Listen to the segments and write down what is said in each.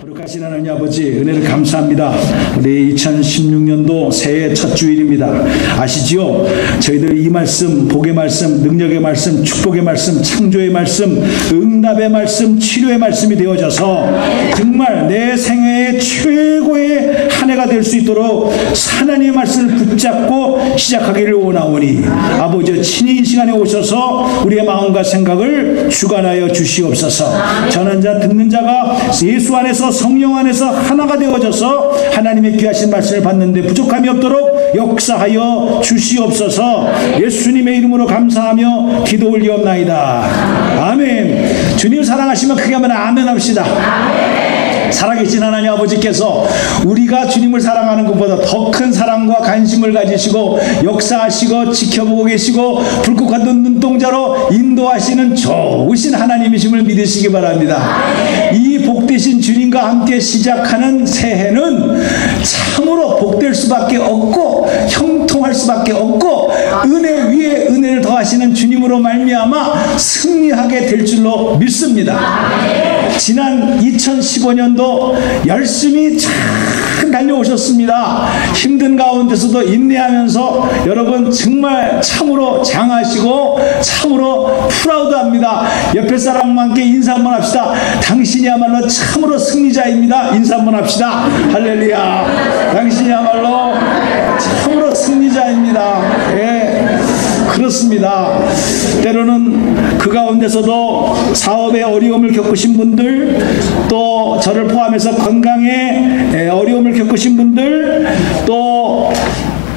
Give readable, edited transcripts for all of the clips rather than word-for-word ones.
거룩하신 하나님 아버지, 은혜를 감사합니다. 우리 2016년도 새해 첫 주일입니다. 아시지요? 저희들 이 말씀, 복의 말씀, 능력의 말씀, 축복의 말씀, 창조의 말씀, 응답의 말씀, 치료의 말씀이 되어져서 정말 내 생애의 최고의 한 해가 될 수 있도록 하나님의 말씀을 붙잡고 시작하기를 원하오니 아버지 친히 이 시간에 오셔서 우리의 마음과 생각을 주관하여 주시옵소서. 전한 자 듣는 자가 예수 안에서 성령 안에서 하나가 되어져서 하나님의 귀하신 말씀을 받는데 부족함이 없도록 역사하여 주시옵소서. 예수님의 이름으로 감사하며 기도 올리옵나이다. 아멘. 주님을 사랑하시면 크게 한번 아멘 합시다. 살아계신 하나님 아버지께서 우리가 주님을 사랑하는 것보다 더 큰 사랑과 관심을 가지시고 역사하시고 지켜보고 계시고 불국한 눈동자로 인도하시는 좋으신 하나님이심을 믿으시기 바랍니다. 이 복되신 주님과 함께 시작하는 새해는 참으로 복될 수밖에 없고 형통할 수밖에 없고 은혜 위에 은혜를 더하시는 주님으로 말미암아 승리하게 될 줄로 믿습니다. 지난 2015년도 열심히 잘 달려오셨습니다. 힘든 가운데서도 인내하면서 여러분 정말 참으로 장하시고 참으로 프라우드합니다. 옆에 사람과 함께 인사 한번 합시다. 당신이야말로 참으로 승리자입니다. 인사 한번 합시다. 할렐루야. 당신이야말로 참으로 승리자입니다. 예. 그렇습니다. 때로는 그 가운데서도 사업에 어려움을 겪으신 분들, 또 저를 포함해서 건강에 어려움을 겪으신 분들, 또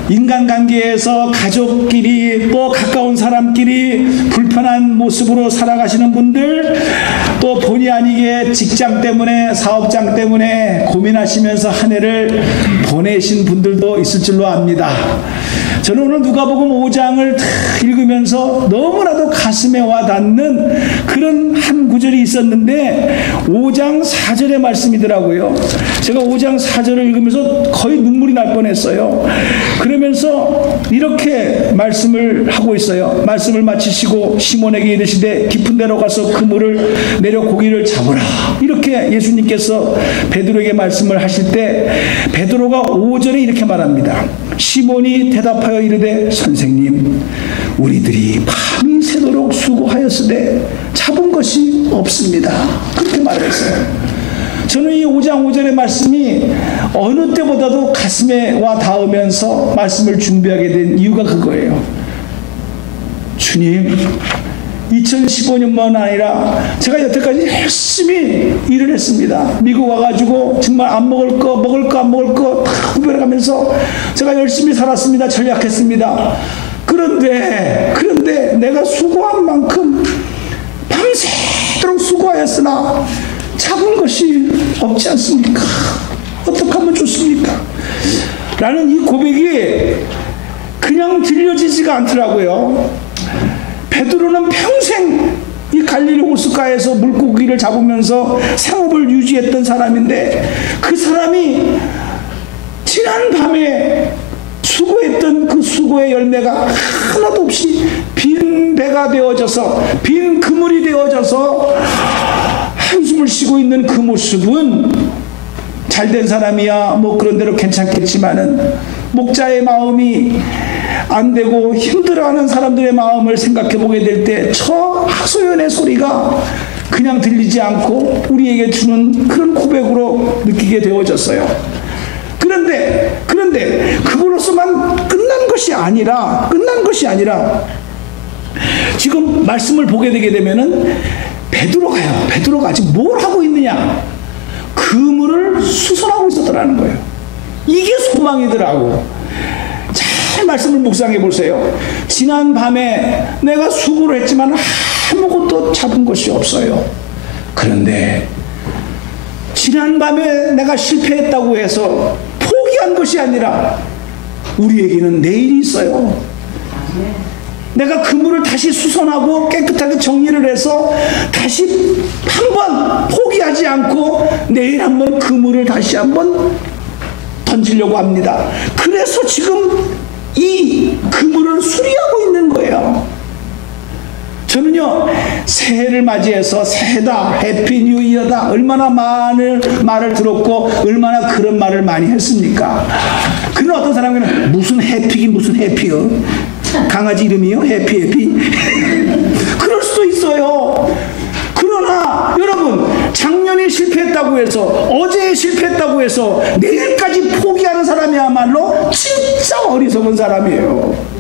인간관계에서 가족끼리 또 가까운 사람끼리 불편한 모습으로 살아가시는 분들, 또 본의 아니게 직장 때문에 사업장 때문에 고민하시면서 한 해를 보내신 분들도 있을 줄로 압니다. 저는 오늘 누가복음 5장을 읽으면서 너무나도 가슴에 와닿는 그런 한 구절이 있었는데 5장 4절의 말씀이더라고요. 제가 5장 4절을 읽으면서 거의 눈물이 날 뻔했어요. 그러면서 이렇게 말씀을 하고 있어요. 말씀을 마치시고 시몬에게 이르시되 깊은 데로 가서 그물을 내려 고기를 잡으라. 이렇게 예수님께서 베드로에게 말씀을 하실 때 베드로가 5절에 이렇게 말합니다. 시몬이 대답하여 이르되 선생님, 우리들이 밤이 새도록 수고하였으되 잡은 것이 없습니다. 그렇게 말했어요. 저는 이 5장 5절의 말씀이 어느 때보다도 가슴에 와 닿으면서 말씀을 준비하게 된 이유가 그거예요. 주님, 2015년만 아니라 제가 여태까지 열심히 일을 했습니다. 미국 와가지고 정말 안 먹을 거 안 먹을 거 다 구별해가면서 제가 열심히 살았습니다. 전략했습니다. 그런데 내가 수고한 만큼 밤새도록 수고하였으나 잡은 것이 없지 않습니까? 어떻게 하면 좋습니까? 라는 이 고백이 그냥 들려지지가 않더라고요. 베드로는 평생 이 갈릴리 호숫가에서 물고기를 잡으면서 생업을 유지했던 사람인데 그 사람이 지난 밤에 수고했던 그 수고의 열매가 하나도 없이 빈 배가 되어져서 빈 그물이 되어져서 한숨을 쉬고 있는 그 모습은 잘된 사람이야 뭐 그런 대로 괜찮겠지만은 목자의 마음이 안 되고 힘들어하는 사람들의 마음을 생각해 보게 될 때 저 하소연의 소리가 그냥 들리지 않고 우리에게 주는 그런 고백으로 느끼게 되어졌어요. 그런데 그걸로서만 끝난 것이 아니라 지금 말씀을 보게 되게 되면은 베드로가 지금 뭘 하고 있느냐? 그물을 수선하고 있었더라는 거예요. 이게 소망이더라고. 잘 말씀을 묵상해 보세요. 지난 밤에 내가 수고를 했지만 아무것도 잡은 것이 없어요. 그런데 지난 밤에 내가 실패했다고 해서 포기한 것이 아니라 우리에게는 내일이 있어요. 내가 그물을 다시 수선하고 깨끗하게 정리를 해서 다시 한번 포기하지 않고 내일 한번 그물을 다시 한번 던지려고 합니다. 그래서 지금 이 그물을 수리하고 있는 거예요. 저는요, 새 새해를 맞이해서 새해다, 해피 뉴 이어다, 얼마나 많은 말을 들었고 얼마나 그런 말을 많이 했습니까? 그런 어떤 사람은 무슨 해피긴 무슨 해피요? 강아지 이름이요? 해피 그럴 수도 있어요. 그러나 여러분, 작년에 실패했다고 해서, 어제 실패했다고 해서 내일까지 포기하는 사람이야말로 진짜 어리석은 사람이에요.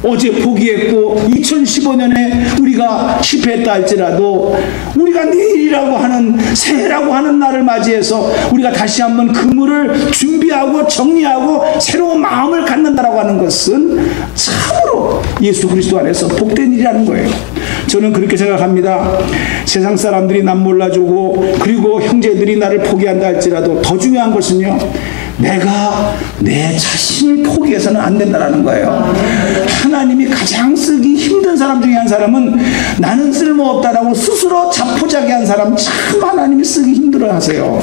어제 포기했고 2015년에 우리가 실패했다 할지라도 우리가 내일이라고 하는, 새해라고 하는 날을 맞이해서 우리가 다시 한번 그물을 준비하고 정리하고 새로운 마음을 갖는다라고 하는 것은 참으로 예수 그리스도 안에서 복된 일이라는 거예요. 저는 그렇게 생각합니다. 세상 사람들이 남 몰라주고 그리고 형제들이 나를 포기한다 할지라도 더 중요한 것은요, 내가 내 자신을 포기해서는 안 된다는 거예요. 하나님이 가장 쓰기 힘든 사람 중에 한 사람은 나는 쓸모없다라고 스스로 자포자기한 사람, 참 하나님이 쓰기 힘들어 하세요.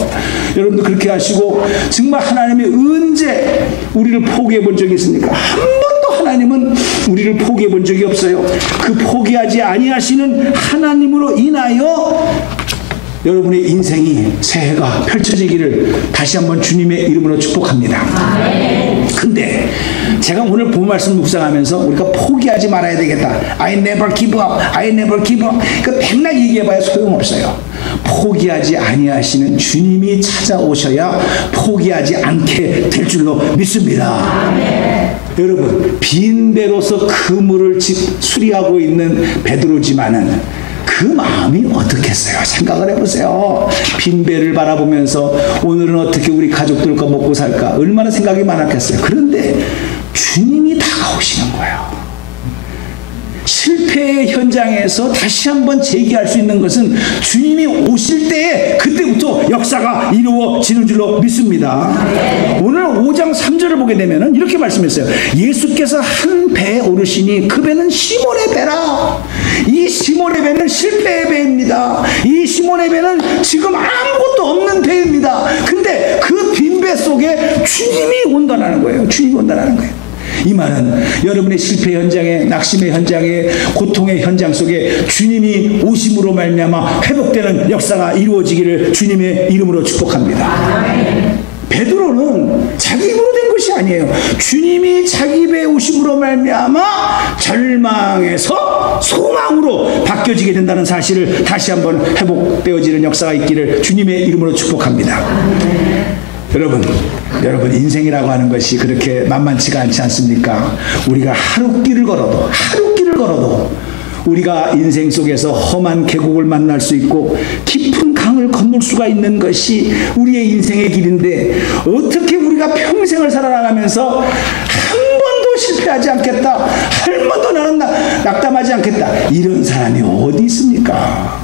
여러분도 그렇게 하시고, 정말 하나님이 언제 우리를 포기해 본 적이 있습니까? 한 번도 하나님은 우리를 포기해 본 적이 없어요. 그 포기하지 아니하시는 하나님으로 인하여 여러분의 인생이, 새해가 펼쳐지기를 다시 한번 주님의 이름으로 축복합니다. 근데 제가 오늘 본 말씀 묵상하면서 우리가 포기하지 말아야 되겠다. I never give up. I never give up. 그 백날 얘기해봐야 소용없어요. 포기하지 아니하시는 주님이 찾아오셔야 포기하지 않게 될 줄로 믿습니다. 여러분, 빈 배로서 그물을 수리하고 있는 베드로지만은 그 마음이 어떻겠어요? 생각을 해보세요. 빈 배를 바라보면서 오늘은 어떻게 우리 가족들과 먹고 살까? 얼마나 생각이 많았겠어요. 그런데 주님이 다가오시는 거예요. 실패의 현장에서 다시 한번 재기할 수 있는 것은 주님이 오실 때에 그때부터 역사가 이루어지는 줄로 믿습니다. 오늘 5장 3절을 보게 되면 이렇게 말씀했어요. 예수께서 한 배에 오르시니 그 배는 시몬의 배라. 이 시몬의 배는 실패의 배입니다. 이 시몬의 배는 지금 아무것도 없는 배입니다. 근데 그 빈 배 속에 주님이 온다는 거예요. 주님이 온다는 거예요. 이 말은 여러분의 실패 현장에, 낙심의 현장에, 고통의 현장 속에 주님이 오심으로 말미암아 회복되는 역사가 이루어지기를 주님의 이름으로 축복합니다. 베드로는 자기 입으로 된 것이 아니에요. 주님이 자기 배에 오심으로 말미암아 절망에서 소망으로 바뀌어지게 된다는 사실을 다시 한번 회복되어지는 역사가 있기를 주님의 이름으로 축복합니다. 여러분 인생이라고 하는 것이 그렇게 만만치가 않지 않습니까? 우리가 하루 길을 걸어도 우리가 인생 속에서 험한 계곡을 만날 수 있고 깊은 강을 건널 수가 있는 것이 우리의 인생의 길인데, 어떻게 우리가 평생을 살아나가면서 한 번도 실패하지 않겠다, 한 번도 나는 낙담하지 않겠다, 이런 사람이 어디 있습니까?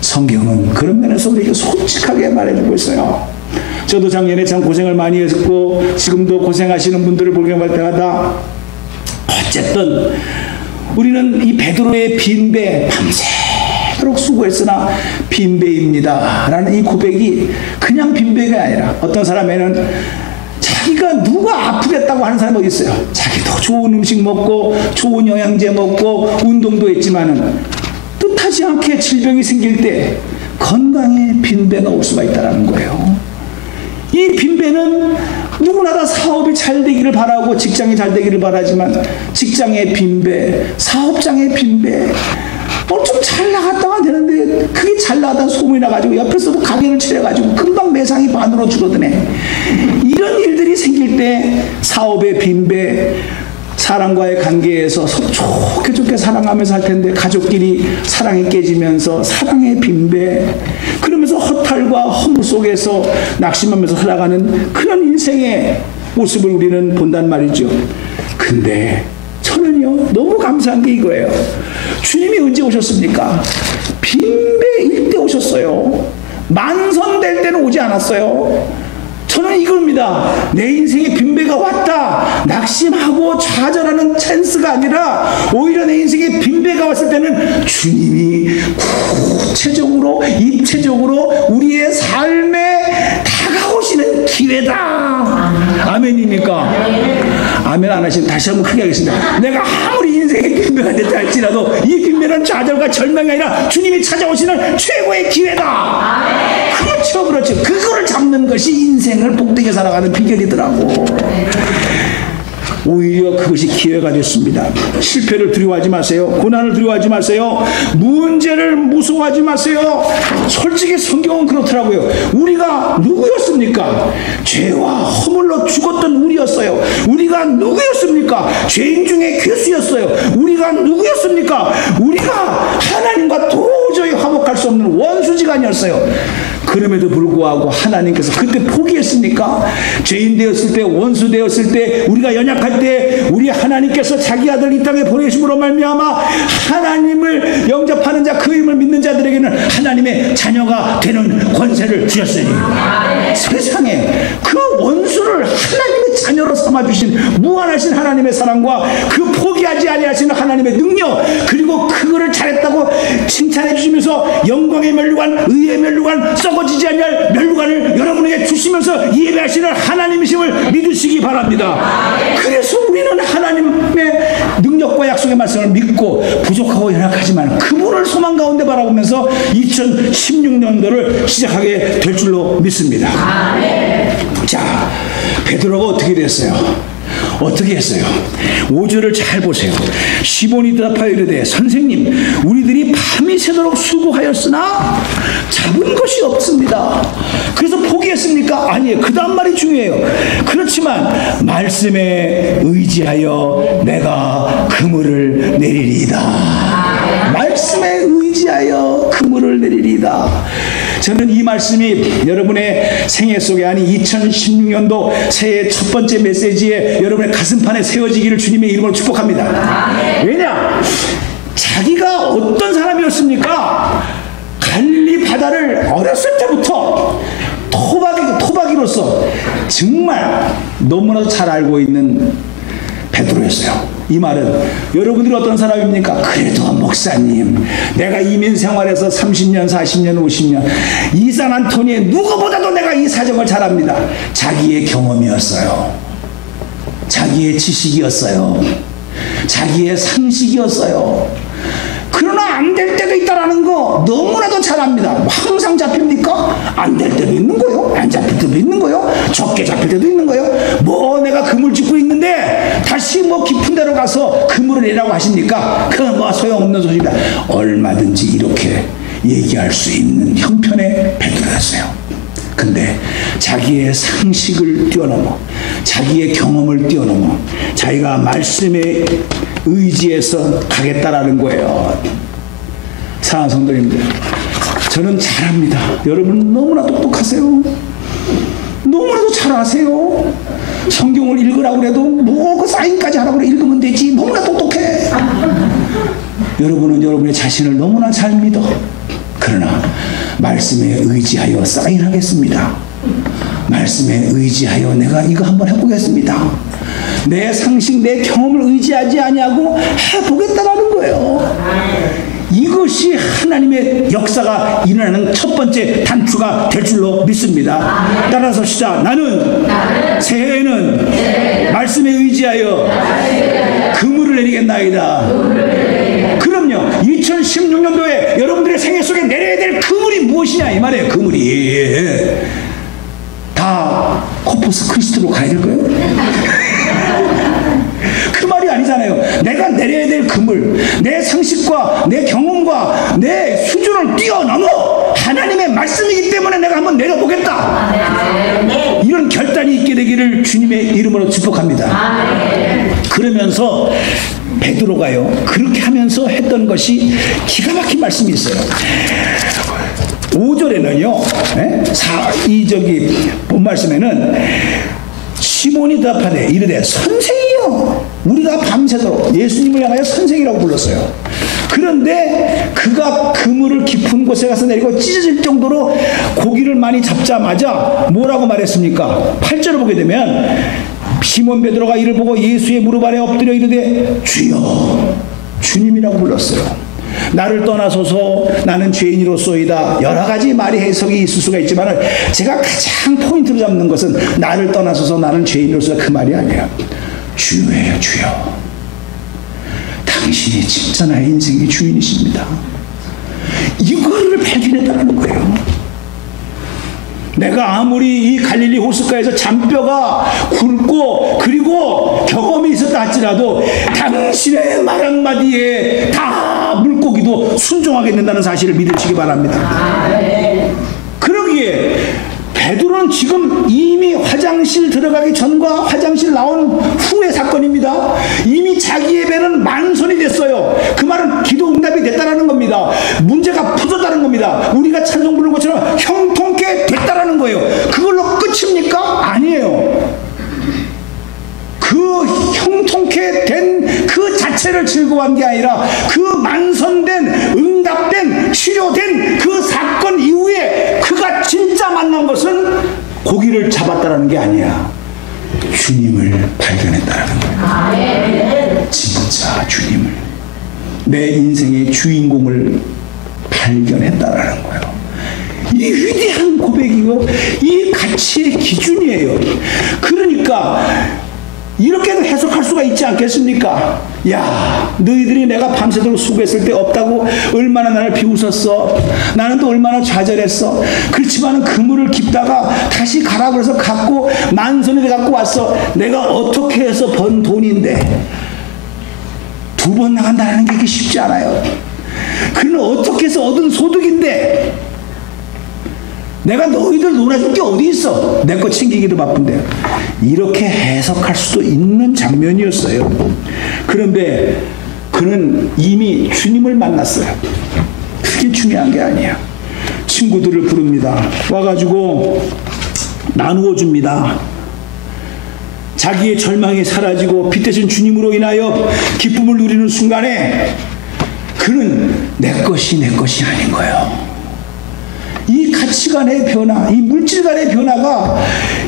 성경은 그런 면에서 우리에게 솔직하게 말해주고 있어요. 저도 작년에 참 고생을 많이 했고 지금도 고생하시는 분들을 보게 할 때마다 어쨌든 우리는 이 베드로의 빈배, 밤새도록 수고했으나 빈배입니다 라는 이 고백이 그냥 빈배가 아니라, 어떤 사람에는 자기가 누가 아프겠다고 하는 사람이 어디 있어요? 자기도 좋은 음식 먹고 좋은 영양제 먹고 운동도 했지만은 뜻하지 않게 질병이 생길 때 건강에 빈배가 올 수가 있다는 거예요. 이 빈배는 누구나 다 사업이 잘 되기를 바라고 직장이 잘 되기를 바라지만, 직장의 빈배, 사업장의 빈배, 좀 잘 나갔다가 되는데 그게 잘 나가다 소문이 나가지고 옆에서도 가게를 차려가지고 금방 매상이 반으로 줄어드네. 이런 일들이 생길 때 사업의 빈배, 사람과의 관계에서 서로 좋게 사랑하면서 할 텐데 가족끼리 사랑이 깨지면서 사랑의 빈배, 그러면서 허탈과 허무 속에서 낙심하면서 살아가는 그런 인생의 모습을 우리는 본단 말이죠. 근데 저는요, 너무 감사한 게 이거예요. 주님이 언제 오셨습니까? 빈배일 때 오셨어요. 만선될 때는 오지 않았어요. 저는 이겁니다. 내 인생에 빈배가 왔다, 낙심하고 좌절하는 찬스가 아니라 오히려 내 인생에 빈배가 왔을 때는 주님이 구체적으로, 입체적으로 우리의 삶에 다가오시는 기회다. 아멘입니까? 아멘 안 하시면 다시 한번 크게 하겠습니다. 내가 아무리 인생의 빈배가 됐다 할지라도 이 빈배는 좌절과 절망이 아니라 주님이 찾아오시는 최고의 기회다. 그렇죠, 그렇죠. 그거를 잡는 것이 인생을 복되게 살아가는 비결이더라고. 오히려 그것이 기회가 됐습니다. 실패를 두려워하지 마세요. 고난을 두려워하지 마세요. 문제를 무서워하지 마세요. 솔직히 성경은 그렇더라고요. 우리가 누구였습니까? 죄와 허물로 죽었던 우리였어요. 우리가 누구였습니까? 죄인 중에 괴수였어요. 우리가 누구였습니까? 우리가 하나님과 도저히 화목할 수 없는 원수지간이었어요. 그럼에도 불구하고 하나님께서 그때 포기했습니까? 죄인 되었을 때, 원수 되었을 때, 우리가 연약할 때 우리 하나님께서 자기 아들 이 땅에 보내심으로 말미암아 하나님을 영접하는 자, 그 이름을 믿는 자들에게는 하나님의 자녀가 되는 권세를 주셨으니 세상에 그 원수를 하나님의 자녀로 삼아주신 무한하신 하나님의 사랑과 그 포기하지 아니하시는 하나님의 능력, 그리고 그거를 잘했다고 칭찬해 주시면서 영광의 멸류관, 의의 멸류관, 썩어지지 아니할 멸류관을 여러분에게 주시면서 예배하시는 하나님이심을 믿으시기 바랍니다. 그래서 우리는 하나님의 능력과 약속의 말씀을 믿고 부족하고 연약하지만 그분을 소망 가운데 바라보면서 2016년도를 시작하게 될 줄로 믿습니다. 자, 베드로가 어떻게 됐어요? 어떻게 했어요? 5절을 잘 보세요. 시몬이 대답하여 이르되 선생님, 우리들이 밤이 새도록 수고하였으나 잡은 것이 없습니다. 그래서 포기했습니까? 아니에요. 그 다음 말이 중요해요. 그렇지만 말씀에 의지하여 내가 그물을 내리리이다. 말씀에 의지하여 그물을 내리리이다. 저는 이 말씀이 여러분의 생애 속에, 아니 2016년도 새해 첫 번째 메시지에 여러분의 가슴판에 세워지기를 주님의 이름으로 축복합니다. 왜냐? 자기가 어떤 사람이었습니까? 갈릴리 바다를 어렸을 때부터 토박이로서 정말 너무나도 잘 알고 있는 베드로였어요. 이 말은 여러분들이 어떤 사람입니까? 그래도 목사님, 내가 이민 생활에서 30년, 40년, 50년 이 산안토니에 누구보다도 내가 이 사정을 잘 압니다. 자기의 경험이었어요. 자기의 지식이었어요. 자기의 상식이었어요. 그러나 안 될 때도 있다라는 거 너무나도 잘 압니다. 항상 잡힙니까? 안 될 때도 있는 거요. 안 잡힐 때도 있는 거요. 적게 잡힐 때도 있는 거요. 뭐 내가 그물 짚고 있는데 다시 뭐 깊은 데로 가서 그물을 내라고 하십니까? 그건 뭐 소용없는 소리입니다. 얼마든지 이렇게 얘기할 수 있는 형편의 베드로였어요. 근데 자기의 상식을 뛰어넘어, 자기의 경험을 뛰어넘어 자기가 말씀에 의지해서 가겠다라는 거예요. 사랑하는 성도님들, 저는 잘합니다. 여러분 너무나 똑똑하세요. 너무나도 잘 아세요. 성경을 읽으라고 그래도 뭐 그 사인까지 하라고 그래 읽으면 되지. 너무나 똑똑해. 여러분은 여러분의 자신을 너무나 잘 믿어. 그러나 말씀에 의지하여 사인하겠습니다. 말씀에 의지하여 내가 이거 한번 해보겠습니다. 내 상식, 내 경험을 의지하지 아니하고 해보겠다라는 거예요. 이것이 하나님의 역사가 일어나는 첫 번째 단추가 될 줄로 믿습니다. 따라서 시작. 나는 새해에는 말씀에 의지하여 그물을 내리겠나이다. 그럼요. 2016년도에 여러분들의 생애 속에 내려야 될 그물이 무엇이냐 이 말이에요. 그물이 다 코퍼스 크리스트로 가야 될 거예요. 그 말이 아니잖아요. 내가 내려야 될 그물, 내 상식과 내 경험과 내 수준을 뛰어넘어 하나님의 말씀이기 때문에 내가 한번 내려보겠다. 이런 결단이 있게 되기를 주님의 이름으로 축복합니다. 그러면서 베드로가요, 그렇게 하면서 했던 것이 기가 막힌 말씀이 있어요. 5절에는요, 본 말씀에는 시몬이 대답하되 이르되 선생이여, 우리가 밤새도록 예수님을 향하여 선생이라고 불렀어요. 그런데 그가 그물을 깊은 곳에 가서 내리고 찢어질 정도로 고기를 많이 잡자마자 뭐라고 말했습니까? 8절을 보게 되면 시몬 베드로가 이를 보고 예수의 무릎 아래 엎드려 이르되 주여, 주님이라고 불렀어요. 나를 떠나소서, 나는 죄인이로소이다. 여러 가지 말이 해석이 있을 수가 있지만 제가 가장 포인트로 잡는 것은 나를 떠나소서, 나는 죄인이로소이다. 그 말이 아니에요. 주여예요. 주여. 당신이 진짜 나의 인생의 주인이십니다. 이거를 발견했다는 거예요. 내가 아무리 이 갈릴리 호숫가에서 잔뼈가 굵고 그리고 경험이 있었다 할지라도 당신의 말 한마디에 다 물고기도 순종하게 된다는 사실을 믿으시기 바랍니다. 그러기에 베드로는 지금 이미 화장실 들어가기 전과 화장실 나온 후의 사건입니다. 이미 자기의 배는 만선이 됐어요. 그 말은 기도 응답이 됐다는 겁니다. 문제가 풀었다는 겁니다. 우리가 찬송 부르는 것처럼 형통케 됐다는 거예요. 그걸로 끝입니까? 아니에요. 그 형통케 된 그 자체를 즐거워한 게 아니라 그 만선된 응답된 치료된 그 사건 이후에 그가 진짜 만난 것은 고기를 잡았다는 게 아니야. 주님을 발견했다는 거예요. 진짜 주님을, 내 인생의 주인공을 발견했다는 거예요. 이 위대한 고백이고 이 가치의 기준이에요. 그러니까 이렇게도 해석할 수가 있지 않겠습니까? 야, 너희들이 내가 밤새도록 수고했을 때 없다고 얼마나 나를 비웃었어. 나는 또 얼마나 좌절했어. 그렇지만 그물을 깁다가 다시 가라 그래서 갖고 만선을 갖고 왔어. 내가 어떻게 해서 번 돈인데 2번 나간다는 게 쉽지 않아요. 그는 어떻게 해서 얻은 소득인데 내가 너희들 놀아줄 게 어디 있어? 내 거 챙기기도 바쁜데. 이렇게 해석할 수도 있는 장면이었어요. 그런데 그는 이미 주님을 만났어요. 그게 중요한 게 아니야. 친구들을 부릅니다. 와가지고 나누어 줍니다. 자기의 절망이 사라지고 빛 대신 주님으로 인하여 기쁨을 누리는 순간에 그는 내 것이 아닌 거예요. 이 가치관의 변화, 이 물질관의 변화가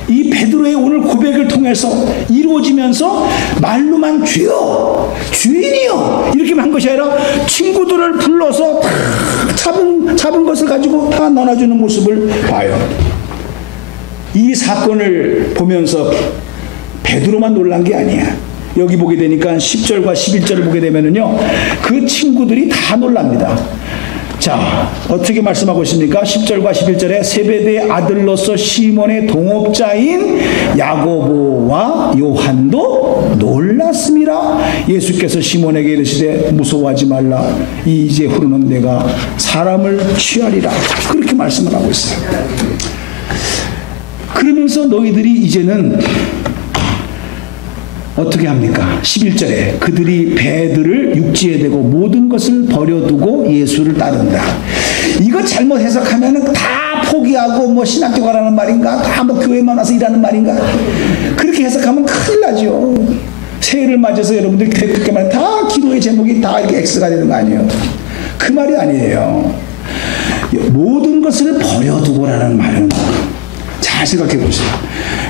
이 베드로의 오늘 고백을 통해서 이루어지면서 말로만 주여, 주인이여 이렇게만 한 것이 아니라 친구들을 불러서 다 잡은 것을 가지고 다 나눠주는 모습을 봐요. 이 사건을 보면서 베드로만 놀란 게 아니야. 여기 보게 되니까 10절과 11절을 보게 되면은요, 그 친구들이 다 놀랍니다. 자, 어떻게 말씀하고 있습니까? 10절과 11절에 세베대의 아들로서 시몬의 동업자인 야고보와 요한도 놀랐습니다. 예수께서 시몬에게 이르시되 무서워하지 말라. 이제 후로는 내가 사람을 취하리라. 그렇게 말씀을 하고 있어요. 그러면서 너희들이 이제는 어떻게 합니까? 11절에 그들이 배들을 육지에 대고 모든 것을 버려두고 예수를 따른다. 이거 잘못 해석하면 다 포기하고 뭐 신학교 가라는 말인가? 다 뭐 교회만 와서 일하는 말인가? 그렇게 해석하면 큰일 나죠. 새해를 맞아서 여러분들 그렇게 말하면 다 기도의 제목이 다 이렇게 X가 되는 거 아니에요? 그 말이 아니에요. 모든 것을 버려두고라는 말은 잘 생각해 보세요.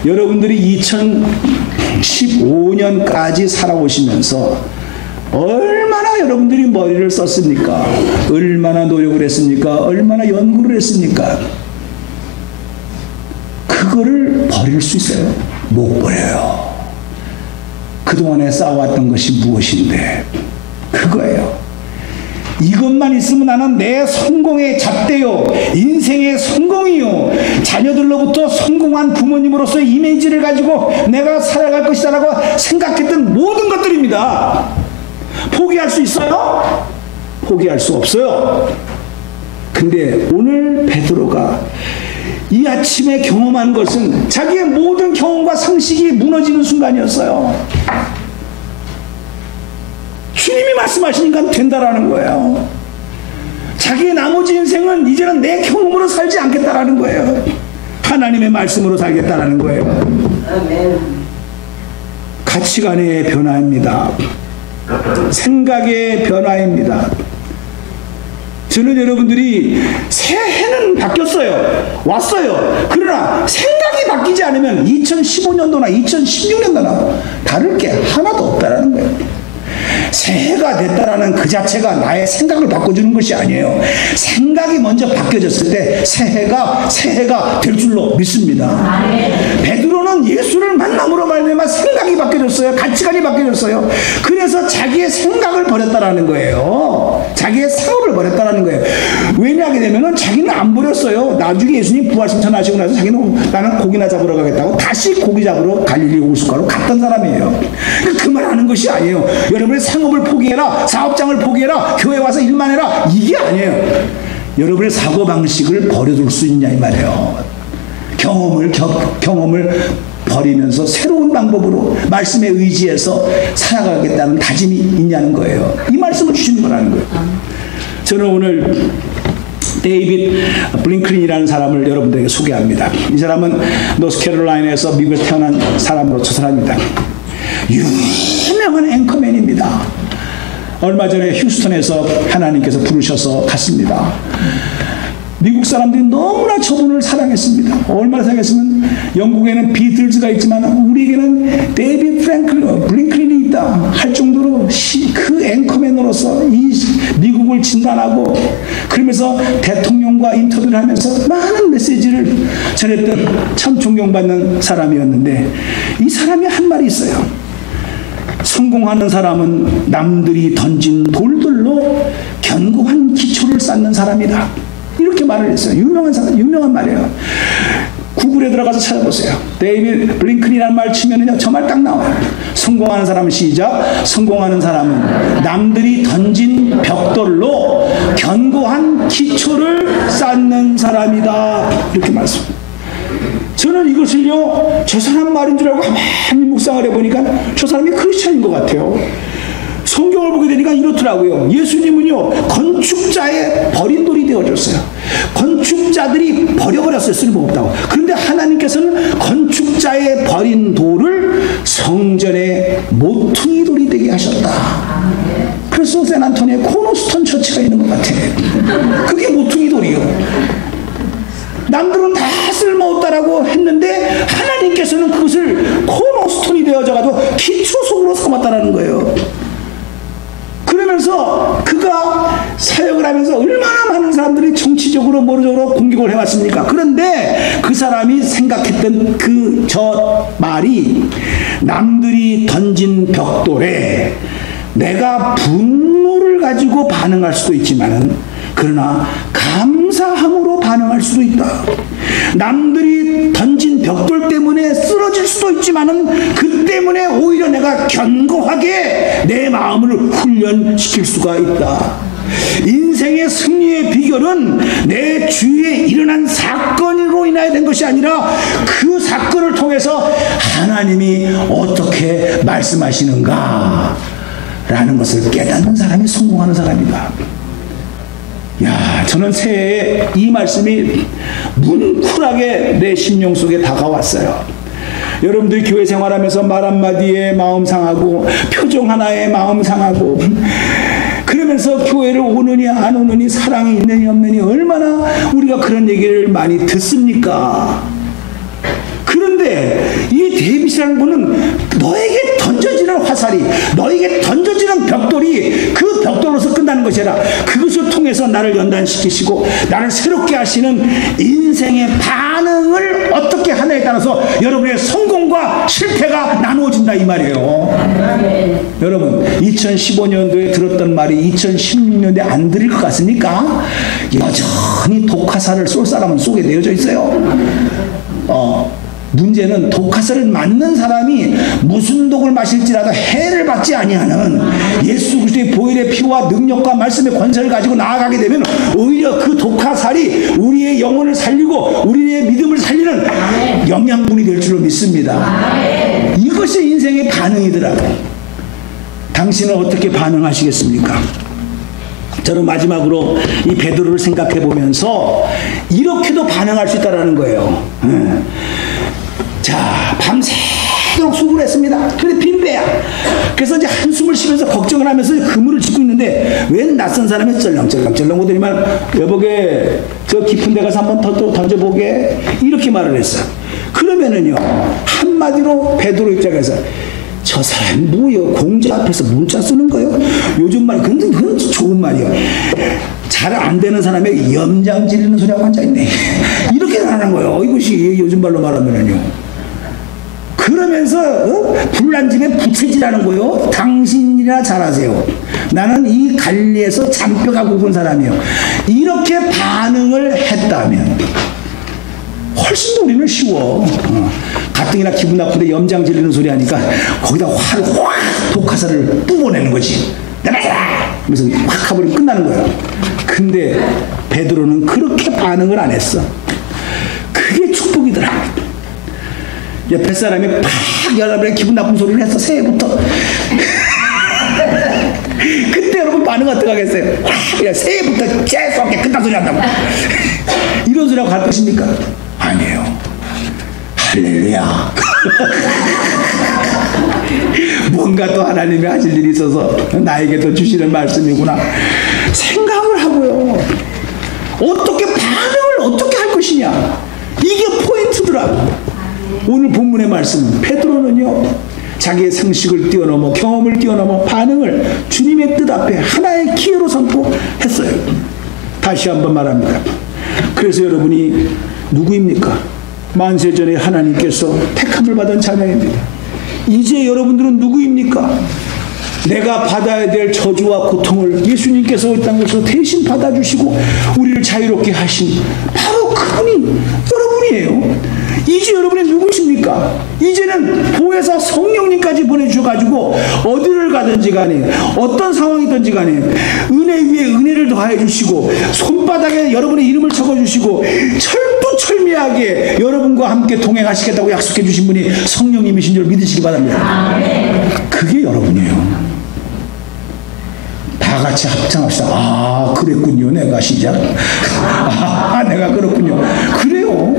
여러분들이 2015년까지 살아오시면서 얼마나 여러분들이 머리를 썼습니까? 얼마나 노력을 했습니까? 얼마나 연구를 했습니까? 그거를 버릴 수 있어요? 못 버려요. 그동안에 쌓아왔던 것이 무엇인데? 그거예요. 이것만 있으면 나는 내 성공의 잣대요, 인생의 성공이요, 자녀들로부터 성공한 부모님으로서의 이미지를 가지고 내가 살아갈 것이다라고 생각했던 모든 것들입니다. 포기할 수 있어요? 포기할 수 없어요. 근데 오늘 베드로가 이 아침에 경험한 것은 자기의 모든 경험과 상식이 무너지는 순간이었어요. 주님이 말씀하시니까 된다라는 거예요. 자기의 나머지 인생은 이제는 내 경험으로 살지 않겠다라는 거예요. 하나님의 말씀으로 살겠다라는 거예요. 아멘. 가치관의 변화입니다. 생각의 변화입니다. 저는 여러분들이 새해는 바뀌었어요. 왔어요. 그러나 생각이 바뀌지 않으면 2015년도나 2016년도나 다를 게 하나도 없다라는 거예요. 새해가 됐다라는 그 자체가 나의 생각을 바꿔주는 것이 아니에요. 생각이 먼저 바뀌어졌을 때 새해가 될 줄로 믿습니다. 베드로는 예수를 만남으로 말미암아 생각이 바뀌어졌어요. 가치관이 바뀌어졌어요. 그래서 자기의 생각을 버렸다라는 거예요. 자기의 사업을 버렸다라는 거예요. 왜냐하게 되면은 자기는 안 버렸어요. 나중에 예수님 부활승천하시고 나서 자기는 나는 고기나 잡으러 가겠다고 다시 고기 잡으러 갈릴리 호숫가로 갔던 사람이에요. 그 말하는 것이 아니에요. 여러분의 상업을 포기해라, 사업장을 포기해라, 교회 와서 일만 해라, 이게 아니에요. 여러분의 사고방식을 버려둘 수 있냐 이 말이에요. 경험을 버리면서 새로운 방법으로 말씀에 의지해서 살아가겠다는 다짐이 있냐는 거예요. 이 말씀을 주시는 거라는 거예요. 저는 오늘 데이빗 블링클린이라는 사람을 여러분들에게 소개합니다. 이 사람은 노스캐롤라이나에서 미국에 태어난 사람으로 추산합니다. 유명한 앵커맨입니다. 얼마 전에 휴스턴에서 하나님께서 부르셔서 갔습니다. 미국 사람들이 너무나 저분을 사랑했습니다. 얼마나 사랑했으면 영국에는 비틀즈가 있지만 우리에게는 데이빗 블링클린이 있다 할 정도로 그 앵커맨으로서 이 미국을 진단하고 그러면서 대통령과 인터뷰를 하면서 많은 메시지를 전했던 참 존경받는 사람이었는데 이 사람이 한 말이 있어요. 성공하는 사람은 남들이 던진 돌들로 견고한 기초를 쌓는 사람이다. 이렇게 말을 했어요. 유명한 말이에요. 구글에 들어가서 찾아보세요. 데이빗 블링컨이라는 말 치면은요, 저 말 딱 나와요. 성공하는 사람은 시작. 성공하는 사람은 남들이 던진 벽돌로 견고한 기초를 쌓는 사람이다. 이렇게 말씀합니다. 저는 이것을요, 저 사람 말인 줄 알고 가만히 묵상을 해보니까 저 사람이 크리스천인 것 같아요. 성경을 보게 되니까 이렇더라고요. 예수님은요, 건축자의 버린 돌이 되어줬어요. 건축자들이 버려버렸어요. 쓸모없다고. 그런데 하나님께서는 건축자의 버린 돌을 성전의 모퉁이 돌이 되게 하셨다. 그래서 샌안토니에 코너스톤 처치가 있는 것 같아요. 그게 모퉁이 돌이요. 남들은 다 쓸모없다라고 했는데 하나님께서는 그것을 코너스톤이 되어져가지고 기초 속으로 삼았다라는 거예요. 그러면서 그가 사역을 하면서 얼마나 많은 사람들이 정치적으로 모르적으로 공격을 해왔습니까? 그런데 그 사람이 생각했던 저 말이 남들이 던진 벽돌에 내가 분노를 가지고 반응할 수도 있지만은 그러나 감사함으로 반응할 수도 있다. 남들이 던진 벽돌 때문에 쓰러질 수도 있지만은 그 때문에 오히려 내가 견고하게 내 마음을 훈련시킬 수가 있다. 인생의 승리의 비결은 내 주위에 일어난 사건으로 인하여 된 것이 아니라 그 사건을 통해서 하나님이 어떻게 말씀하시는가 라는 것을 깨닫는 사람이 성공하는 사람이다. 야, 저는 새해에 이 말씀이 뭉클하게 내 심령 속에 다가왔어요. 여러분들이 교회 생활하면서 말 한마디에 마음 상하고 표정 하나에 마음 상하고 그러면서 교회를 오느니 안 오느니 사랑이 있느니 없느니 얼마나 우리가 그런 얘기를 많이 듣습니까? 그런데 이 데이빗이라는 분은 너에게 던져지는 화살이, 너에게 던져지는 벽돌이 그 벽돌로서 끝나는 것이 아니라 그것을 통해서 나를 연단시키시고 나를 새롭게 하시는 인생의 반응을 어떻게 하느냐에 따라서 여러분의 성공과 실패가 나누어진다 이 말이에요. 여러분 2015년도에 들었던 말이 2016년도에 안 들릴 것 같습니까? 여전히 독화살을 쏠 사람은 쏘게 되어져 있어요. 문제는 독화살을 맞는 사람이 무슨 독을 마실지라도 해를 받지 아니하는 예수 그리스도의 보혈의 피와 능력과 말씀의 권세를 가지고 나아가게 되면 오히려 그 독화살이 우리의 영혼을 살리고 우리의 믿음을 살리는 영양분이 될 줄로 믿습니다. 이것이 인생의 반응이더라고요. 당신은 어떻게 반응하시겠습니까? 저는 마지막으로 이 베드로를 생각해 보면서 이렇게도 반응할 수 있다는 거예요. 자, 밤새도록 수고를 했습니다. 근데 빈배야. 그래서 이제 한숨을 쉬면서 걱정을 하면서 그물을 짚고 있는데 웬 낯선 사람이 쩔렁쩔렁 오더니만 여보게 저 깊은 데 가서 한번 더 던져보게 이렇게 말을 했어요. 그러면은요 한마디로 베드로 입장에서 저 사람 뭐요? 공자 앞에서 문자 쓰는 거요? 요즘 말 근데 그건 좋은 말이요. 잘 안 되는 사람에게 염장 지르는 소리하고 앉아있네. 이렇게 하는 거예요. 이것이 요즘 말로 말하면요. 그러면서 불난집에 부채질하는 거요. 당신이나 잘하세요. 나는 이 관리에서 잔뼈가 굵은 사람이요. 이렇게 반응을 했다면 훨씬 더 우리는 쉬워. 가뜩이나 기분 나쁜데 염장 지르는 소리 하니까 거기다 화를 확 독화살을 뿜어내는 거지. 나가라! 그래서 확 하버리면 끝나는 거야. 근데 베드로는 그렇게 반응을 안 했어. 그게 축복이더라. 옆에 사람이 팍 여러분의 기분 나쁜 소리를 했어. 새해부터. 그때 여러분 반응 어떻게 하겠어요? 그냥 새해부터 재수없게 끝난 소리 한다고. 이런 소리하고 갈 것입니까? 아니에요. 할렐루야. 뭔가 또 하나님이 하실 일이 있어서 나에게 또 주시는 말씀이구나 생각을 하고요. 어떻게 반응을 어떻게 할 것이냐, 이게 포인트더라고. 오늘 본문의 말씀은 베드로는요, 자기의 상식을 뛰어넘어 경험을 뛰어넘어 반응을 주님의 뜻 앞에 하나의 기회로 선포했어요. 다시 한번 말합니다. 그래서 여러분이 누구입니까? 만세전에 하나님께서 택함을 받은 자녀입니다. 이제 여러분들은 누구입니까? 내가 받아야 될 저주와 고통을 예수님께서 이 땅에서 대신 받아주시고 우리를 자유롭게 하신 바로 그분이 여러분이에요. 이제 여러분이 누구십니까? 이제는 보혜사 성령님까지 보내주셔가지고 어디를 가든지 간에 어떤 상황이든지 간에 은혜 위에 은혜를 더하여 주시고 손바닥에 여러분의 이름을 적어주시고 철두철미하게 여러분과 함께 동행하시겠다고 약속해 주신 분이 성령님이신 줄 믿으시기 바랍니다. 그게 여러분이에요. 다 같이 합창합시다. 아, 그랬군요. 내가 시작. 아, 내가 그렇군요. 그래요.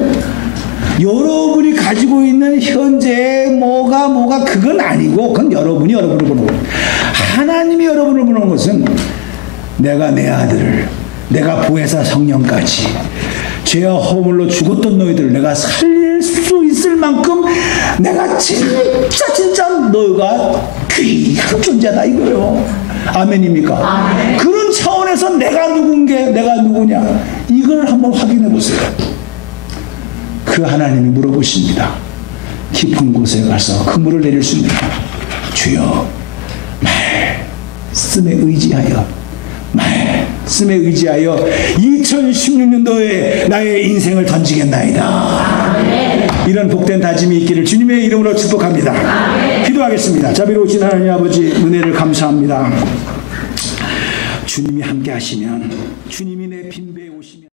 여러분이 가지고 있는 현재 뭐가 그건 아니고, 그건 여러분이 여러분을 보는 거예요. 하나님이 여러분을 보는 것은 내가 내 아들을, 내가 보혜사 성령까지 죄와 허물로 죽었던 너희들을 내가 살릴 수 있을 만큼 내가 진짜 너희가 귀한 존재다 이거예요. 아멘입니까? 아멘. 그런 차원에서 내가 누구냐 이걸 한번 확인해 보세요. 그 하나님이 물어보십니다. 깊은 곳에 가서 그 물을 내릴 수 있느냐. 주여, 말씀에 의지하여 2016년도에 나의 인생을 던지겠나이다. 아멘. 이런 복된 다짐이 있기를 주님의 이름으로 축복합니다. 아멘. 기도하겠습니다. 자비로우신 하나님 아버지, 은혜를 감사합니다. 주님이 함께 하시면, 주님이 내 빈배에 오시면